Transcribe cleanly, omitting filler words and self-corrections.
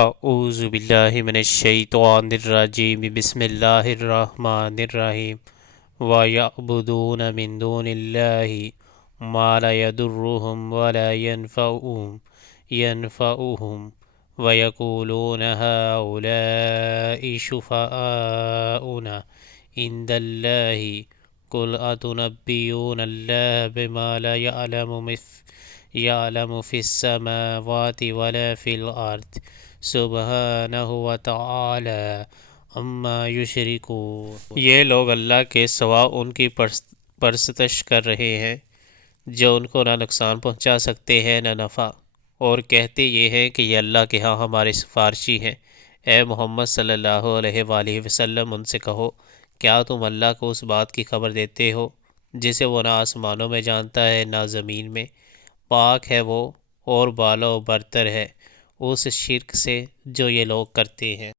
اعوذ باللہ من الشیطان الرجیم بسم اللہ الرحمن الرحیم وَيَعْبُدُونَ مِن دُونِ اللَّهِ مَا لَا يَضُرُّهُمْ وَلَا يَنفَعُهُمْ وَيَقُولُونَ هَؤُلَاءِ شُفَعَاؤُنَا عِندَ اللَّهِ قُلْ أَتُنَبِّئُونَ اللَّهَ بِمَا لَا يَعْلَمُ فِي السَّمَاوَاتِ وَلَا فِي الْأَرْضِ سبحانہ وتعالی عما یشرکون۔ یہ لوگ اللہ کے سوا ان کی پرستش کر رہے ہیں جو ان کو نہ نقصان پہنچا سکتے ہیں نہ نفع، اور کہتے یہ ہیں کہ یہ اللہ کے ہاں ہمارے سفارشی ہیں۔ اے محمد صلی اللہ علیہ وآلہ وسلم ان سے کہو، کیا تم اللہ کو اس بات کی خبر دیتے ہو جسے وہ نہ آسمانوں میں جانتا ہے نہ زمین میں؟ پاک ہے وہ اور بالا و برتر ہے اس شرک سے جو یہ لوگ کرتے ہیں۔